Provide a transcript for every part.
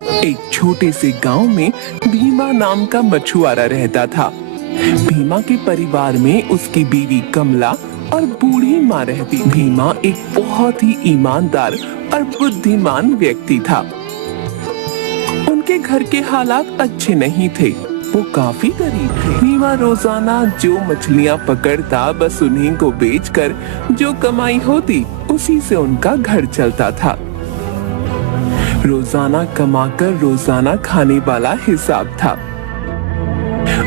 एक छोटे से गांव में भीमा नाम का मछुआरा रहता था। भीमा के परिवार में उसकी बीवी कमला और बूढ़ी माँ रहती। भीमा एक बहुत ही ईमानदार और बुद्धिमान व्यक्ति था। उनके घर के हालात अच्छे नहीं थे, वो काफी गरीब थे। भीमा रोजाना जो मछलियाँ पकड़ता बस उन्हीं को बेचकर जो कमाई होती उसी से उनका घर चलता था। रोजाना कमाकर रोजाना खाने वाला हिसाब था।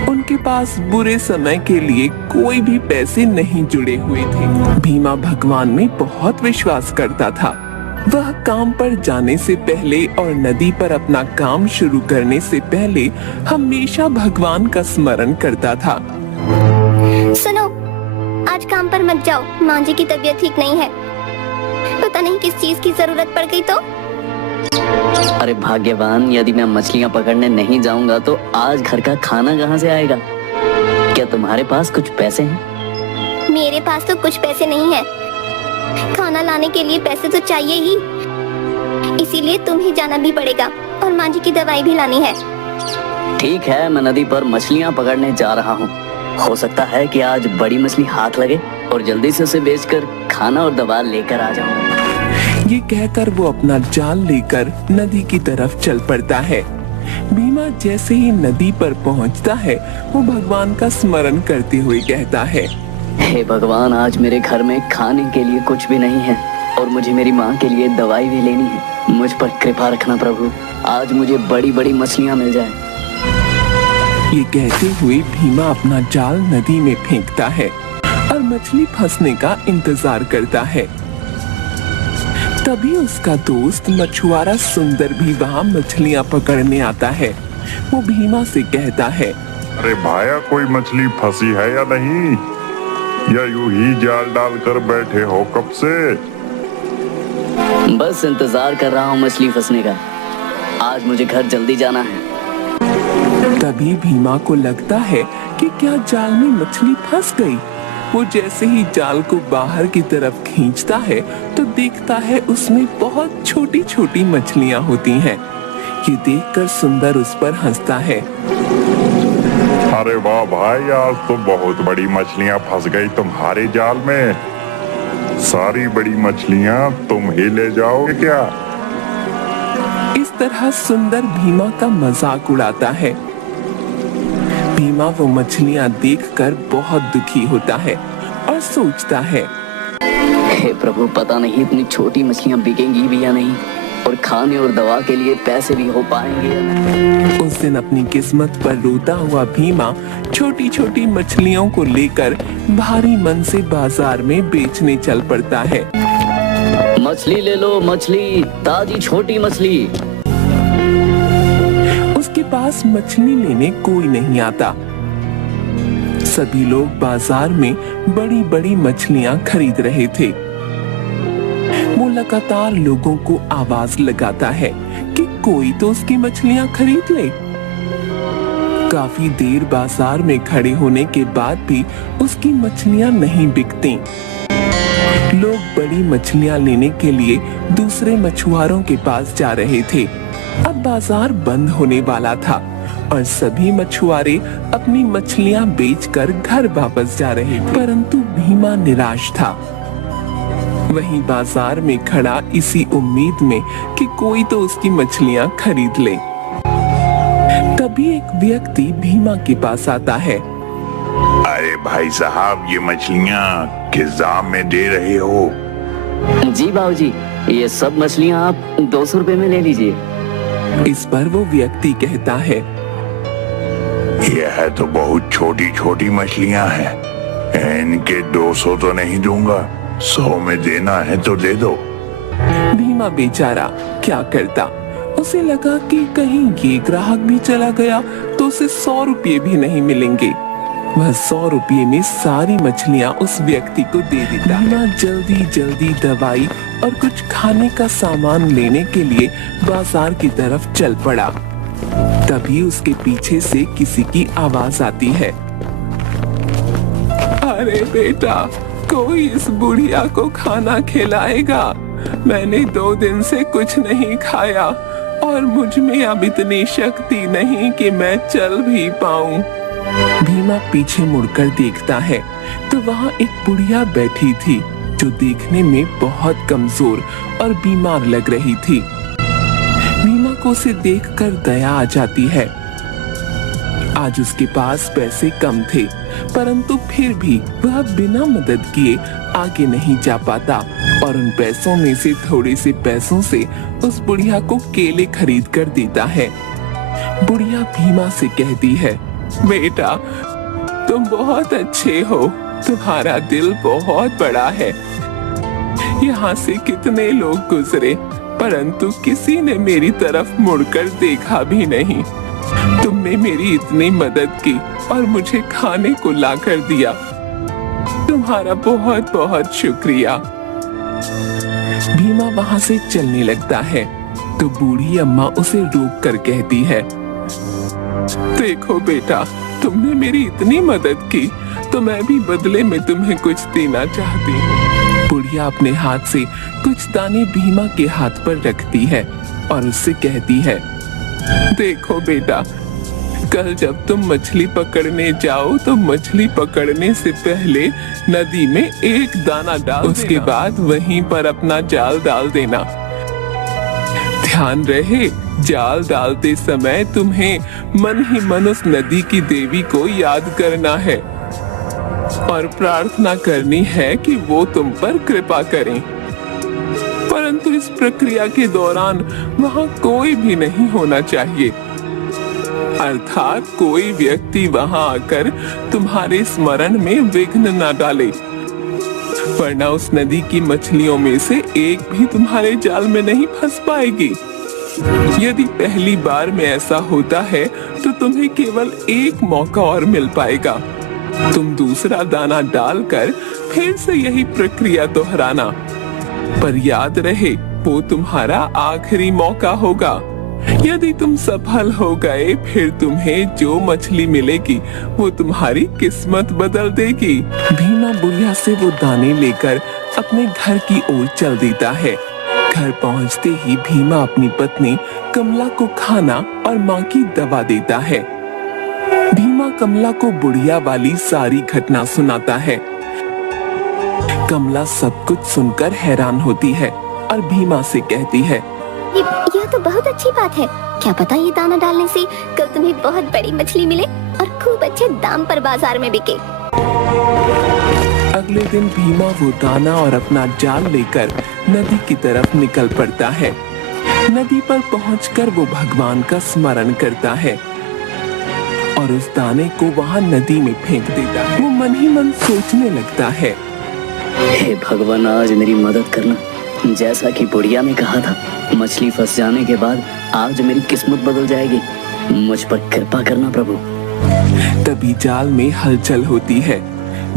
उनके पास बुरे समय के लिए कोई भी पैसे नहीं जुड़े हुए थे। भीमा भगवान में बहुत विश्वास करता था। वह काम पर जाने से पहले और नदी पर अपना काम शुरू करने से पहले हमेशा भगवान का स्मरण करता था। सुनो, आज काम पर मत जाओ, माँ जी की तबीयत ठीक नहीं है। पता नहीं किस चीज की जरूरत पड़ गई तो। अरे भाग्यवान, यदि मैं मछलियाँ पकड़ने नहीं जाऊंगा तो आज घर का खाना कहाँ से आएगा? क्या तुम्हारे पास कुछ पैसे हैं? मेरे पास तो कुछ पैसे नहीं है। खाना लाने के लिए पैसे तो चाहिए ही, इसीलिए तुम्हें जाना भी पड़ेगा और माँ जी की दवाई भी लानी है। ठीक है, मैं नदी पर मछलियाँ पकड़ने जा रहा हूँ। हो सकता है कि आज बड़ी मछली हाथ लगे और जल्दी से उसे बेचकर खाना और दवा लेकर आ जाऊँ। ये कहकर वो अपना जाल लेकर नदी की तरफ चल पड़ता है। भीमा जैसे ही नदी पर पहुंचता है वो भगवान का स्मरण करते हुए कहता है, हे भगवान, आज मेरे घर में खाने के लिए कुछ भी नहीं है और मुझे मेरी माँ के लिए दवाई भी लेनी है। मुझ पर कृपा रखना प्रभु, आज मुझे बड़ी बड़ी मछलियाँ मिल जाए। ये कहते हुए भीमा अपना जाल नदी में फेंकता है और मछली फंसने का इंतजार करता है। तभी उसका दोस्त मछुआरा सुंदर भी वहाँ मछलियाँ पकड़ने आता है। वो भीमा से कहता है, अरे भाया, कोई मछली फंसी है या नहीं, या यूं ही जाल डालकर बैठे हो कब से? बस इंतजार कर रहा हूँ मछली फंसने का। आज मुझे घर जल्दी जाना है। तभी भीमा को लगता है कि क्या जाल में मछली फंस गई। वो जैसे ही जाल को बाहर की तरफ खींचता है तो देखता है उसमें बहुत छोटी छोटी मछलियाँ होती हैं। ये देखकर सुंदर उस पर हंसता है। अरे वाह भाई, आज तो बहुत बड़ी मछलियाँ फंस गई तुम्हारे जाल में। सारी बड़ी मछलियाँ तुम ही ले जाओगे क्या? इस तरह सुंदर भीमा का मजाक उड़ाता है। भीमा वो मछलियाँ देखकर बहुत दुखी होता है और सोचता है, हे प्रभु, पता नहीं इतनी छोटी मछलियाँ बिकेंगी भी या नहीं और खाने और दवा के लिए पैसे भी हो पाएंगे या नहीं। उस दिन अपनी किस्मत पर रोता हुआ भीमा छोटी छोटी मछलियों को लेकर भारी मन से बाजार में बेचने चल पड़ता है। मछली ले लो, मछली, ताजी छोटी मछली। उसके पास मछली लेने कोई नहीं आता। सभी लोग बाजार में बड़ी बड़ी मछलियां खरीद रहे थे। वो लगातार लोगों को आवाज लगाता है कि कोई तो उसकी मछलियां खरीद ले। काफी देर बाजार में खड़े होने के बाद भी उसकी मछलियां नहीं बिकती। लोग बड़ी मछलियां लेने के लिए दूसरे मछुआरों के पास जा रहे थे। अब बाजार बंद होने वाला था और सभी मछुआरे अपनी मछलियां बेचकर घर वापस जा रहे थे, परंतु भीमा निराश था। वहीं बाजार में खड़ा इसी उम्मीद में कि कोई तो उसकी मछलियां खरीद ले। तभी एक व्यक्ति भीमा के पास आता है। अरे भाई साहब, ये मछलियाँ किस दाम में दे रहे हो? जी बाबूजी, ये सब मछलियाँ आप 200 रुपए में ले लीजिए। इस पर वो व्यक्ति कहता है, यह तो बहुत छोटी छोटी मछलियाँ हैं, इनके 200 तो नहीं दूंगा, 100 में देना है तो दे दो। भीमा बेचारा क्या करता। उसे लगा कि कहीं ये ग्राहक भी चला गया तो उसे 100 रुपये भी नहीं मिलेंगे। वह 100 रुपये में सारी मछलियाँ उस व्यक्ति को दे देता। भीमा जल्दी जल्दी दवाई और कुछ खाने का सामान लेने के लिए बाजार की तरफ चल पड़ा। तभी उसके पीछे से किसी की आवाज आती है, अरे बेटा, कोई इस बुढ़िया को खाना खिलाएगा? मैंने 2 दिन से कुछ नहीं खाया और मुझ में अब इतनी शक्ति नहीं कि मैं चल भी पाऊं। भीमा पीछे मुड़कर देखता है तो वहाँ एक बुढ़िया बैठी थी जो देखने में बहुत कमजोर और बीमार लग रही थी। भीमा को उसे देखकर दया आ जाती है। आज उसके पास पैसे कम थे, परंतु फिर भी वह बिना मदद किए आगे नहीं जा पाता और उन पैसों में से थोड़े से पैसों से उस बुढ़िया को केले खरीद कर देता है। बुढ़िया भीमा से कहती है, बेटा तुम बहुत अच्छे हो, तुम्हारा दिल बहुत बड़ा है। यहाँ से कितने लोग गुजरे परंतु किसी ने मेरी तरफ मुड़कर देखा भी नहीं। तुमने मेरी इतनी मदद की और मुझे खाने को लाकर दिया। तुम्हारा बहुत बहुत शुक्रिया। भीमा वहाँ से चलने लगता है तो बूढ़ी अम्मा उसे रोक कर कहती है, देखो बेटा, तुमने मेरी इतनी मदद की तो मैं भी बदले में तुम्हें कुछ देना चाहती हूँ। बुढ़िया अपने हाथ से कुछ दाने भीमा के हाथ पर रखती है और उससे कहती है, देखो बेटा, कल जब तुम मछली पकड़ने जाओ तो मछली पकड़ने से पहले नदी में एक दाना डाल, उसके बाद वहीं पर अपना जाल डाल देना। ध्यान रहे, जाल डालते समय तुम्हें मन ही मन उस नदी की देवी को याद करना है और प्रार्थना करनी है कि वो तुम पर कृपा करें। परंतु इस प्रक्रिया के दौरान वहाँ कोई भी नहीं होना चाहिए, अर्थात कोई व्यक्ति वहाँ आकर तुम्हारे स्मरण में विघ्न न डाले, वरना उस नदी की मछलियों में से एक भी तुम्हारे जाल में नहीं फंस पाएगी। यदि पहली बार में ऐसा होता है तो तुम्हें केवल एक मौका और मिल पाएगा। तुम दूसरा दाना डालकर फिर से यही प्रक्रिया दोहराना, पर याद रहे वो तुम्हारा आखिरी मौका होगा। यदि तुम सफल हो गए फिर तुम्हें जो मछली मिलेगी वो तुम्हारी किस्मत बदल देगी। भीमा बुढ़िया से वो दाने लेकर अपने घर की ओर चल देता है। घर पहुंचते ही भीमा अपनी पत्नी कमला को खाना और माँ की दवा देता है। भीमा कमला को बुढ़िया वाली सारी घटना सुनाता है। कमला सब कुछ सुनकर हैरान होती है और भीमा से कहती है, यह तो बहुत अच्छी बात है। क्या पता ये दाना डालने से कल तुम्हें बहुत बड़ी मछली मिले और खूब अच्छे दाम पर बाजार में बिके। अगले दिन भीमा वो दाना और अपना जाल लेकर नदी की तरफ निकल पड़ता है। नदी पर पहुंचकर वो भगवान का स्मरण करता है और उस दाने को वहाँ नदी में फेंक देता है। वो मन ही मन सोचने लगता है, हे भगवान, आज मेरी मदद करना। जैसा कि बुढ़िया ने कहा था, मछली फंस जाने के बाद आज मेरी किस्मत बदल जाएगी। मुझ पर कृपा करना प्रभु। तभी जाल में हलचल होती है।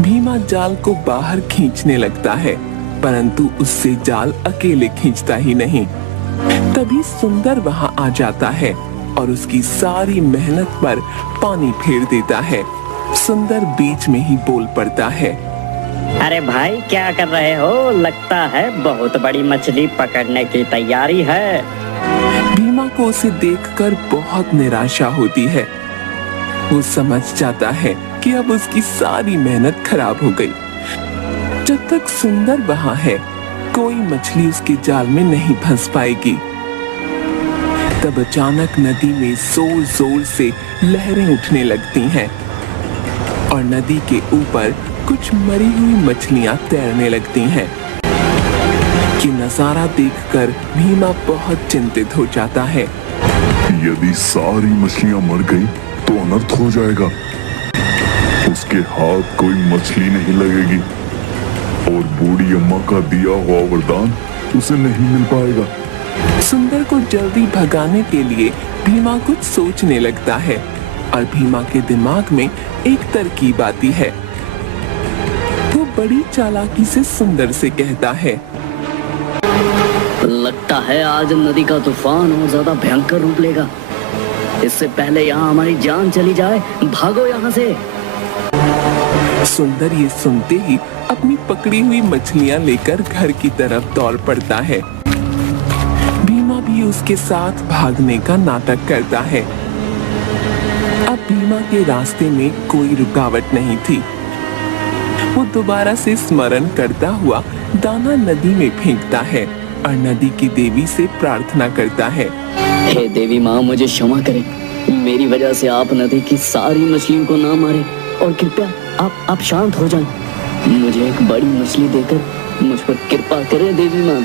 भीमा जाल को बाहर खींचने लगता है, परंतु उससे जाल अकेले खींचता ही नहीं। तभी सुंदर वहाँ आ जाता है और उसकी सारी मेहनत पर पानी फेर देता है। सुंदर बीच में ही बोल पड़ता है, अरे भाई, क्या कर रहे हो? लगता है बहुत बड़ी मछली पकड़ने की तैयारी है। भीमा को उसे देखकर बहुत निराशा होती है। वो समझ जाता है कि अब उसकी सारी मेहनत खराब हो गई। जब तक सुंदर वहाँ है, कोई मछली उसके जाल में नहीं फंस पाएगी। तब अचानक नदी में जोर जोर से लहरें उठने लगती हैं और नदी के ऊपर कुछ मरी हुई मछलियां तैरने लगती हैं। ये नजारा देखकर भीमा बहुत चिंतित हो जाता है। यदि सारी मछलियां मर गई तो अनर्थ हो जाएगा। उसके हाथ कोई मछली नहीं लगेगी और बूढ़ी अम्मा का दिया हुआ वरदान उसे नहीं मिल पाएगा। सुंदर को जल्दी भगाने के लिए भीमा कुछ सोचने लगता है और भीमा के दिमाग में एक तरकीब आती है। वो बड़ी चालाकी से सुंदर से कहता है, लगता है आज नदी का तूफान और ज्यादा भयंकर रूप लेगा। इससे पहले यहाँ हमारी जान चली जाए, भागो यहाँ से। सुंदर ये सुनते ही अपनी पकड़ी हुई मछलियां लेकर घर की तरफ दौड़ पड़ता है। भीमा भी उसके साथ भागने का नाटक करता है। अब भीमा के रास्ते में कोई रुकावट नहीं थी। वो दोबारा से स्मरण करता हुआ दाना नदी में फेंकता है और नदी की देवी से प्रार्थना करता है। हे देवी माँ, मुझे क्षमा करें। मेरी वजह से आप नदी की सारी मछलियों को ना मारें और कृपया आप शांत हो जाएं। मुझे एक बड़ी मछली देकर मुझ पर कृपा करें देवी माँ।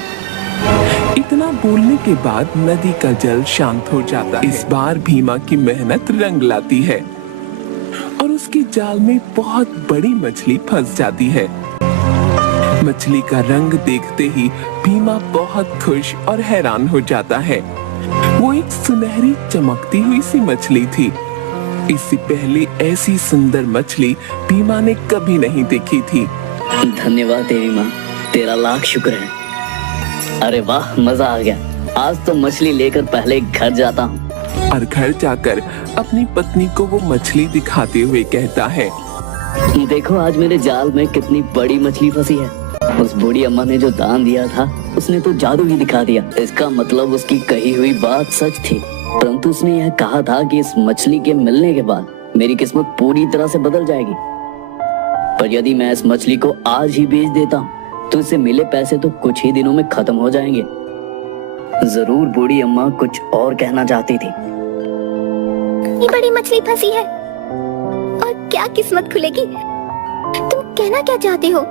इतना बोलने के बाद नदी का जल शांत हो जाता है। इस बार भीमा की मेहनत रंग लाती है और उसके जाल में बहुत बड़ी मछली फंस जाती है। मछली का रंग देखते ही भीमा बहुत खुश और हैरान हो जाता है। वो एक सुनहरी चमकती हुई सी मछली थी। इससे पहले ऐसी सुंदर मछली भीमा ने कभी नहीं देखी थी। धन्यवाद देवी माँ, तेरा लाख शुक्र है। अरे वाह, मजा आ गया। आज तो मछली लेकर पहले घर जाता हूँ। और घर जाकर अपनी पत्नी को वो मछली दिखाते हुए कहता है, देखो आज मेरे जाल में कितनी बड़ी मछली फंसी है। उस बूढ़ी अम्मा ने जो दान दिया था उसने तो जादू ही दिखा दिया। इसका मतलब उसकी कही हुई बात सच थी। परंतु उसने यह कहा था कि इस मछली के मिलने के बाद मेरी किस्मत पूरी तरह से बदल जाएगी। पर यदि मैं इस मछली को आज ही बेच देता हूँ तो इससे मिले पैसे तो कुछ ही दिनों में खत्म हो जाएंगे। जरूर बूढ़ी अम्मा कुछ और कहना चाहती थी। ये बड़ी मछली फंसी है और क्या किस्मत खुलेगी। तुम कहना क्या चाहते हो?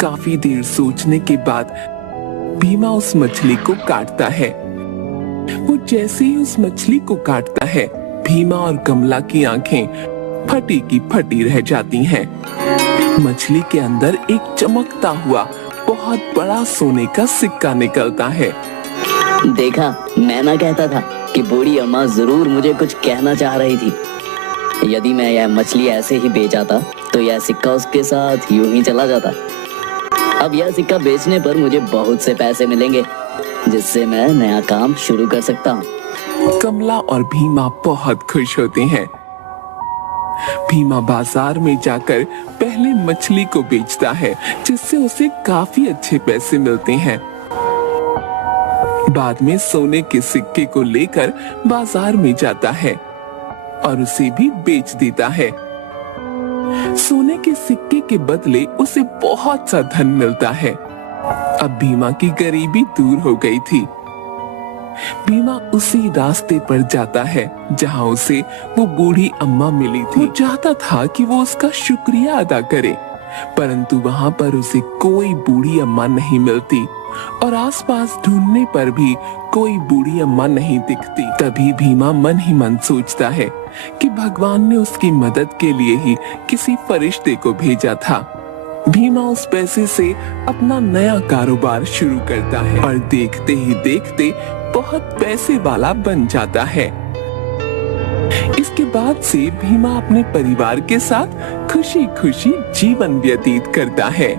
काफी देर सोचने के बाद भीमा उस मछली को काटता है। वो जैसे ही उस मछली को काटता है, भीमा और कमला की आंखें फटी की फटी रह जाती हैं। मछली के अंदर एक चमकता हुआ बहुत बड़ा सोने का सिक्का निकलता है। देखा, मैं ना कहता था कि बूढ़ी अम्मा जरूर मुझे कुछ कहना चाह रही थी। यदि मैं यह मछली ऐसे ही बेच आता तो यह सिक्का उसके साथ यूं ही चला जाता। अब यह सिक्का बेचने पर मुझे बहुत से पैसे मिलेंगे जिससे मैं नया काम शुरू कर सकता हूँ। कमला और भीमा बहुत खुश होते हैं। भीमा बाजार में जाकर पहले मछली को बेचता है जिससे उसे काफी अच्छे पैसे मिलते हैं। बाद में सोने के सिक्के को लेकर बाजार में जाता है और उसे भी बेच देता है। सोने के सिक्के के बदले उसे बहुत सा धन मिलता है। अब भीमा की गरीबी दूर हो गई थी। भीमा उसी रास्ते पर जाता है जहां उसे वो बूढ़ी अम्मा मिली थी। वो चाहता था कि वो उसका शुक्रिया अदा करे, परंतु वहां पर उसे कोई बूढ़ी अम्मा नहीं मिलती और आसपास ढूंढने पर भी कोई बूढ़ी अम्मा नहीं दिखती। तभी भीमा मन ही मन सोचता है कि भगवान ने उसकी मदद के लिए ही किसी फरिश्ते को भेजा था। भीमा उस पैसे से अपना नया कारोबार शुरू करता है और देखते ही देखते बहुत पैसे वाला बन जाता है। इसके बाद से भीमा अपने परिवार के साथ खुशी खुशी जीवन व्यतीत करता है।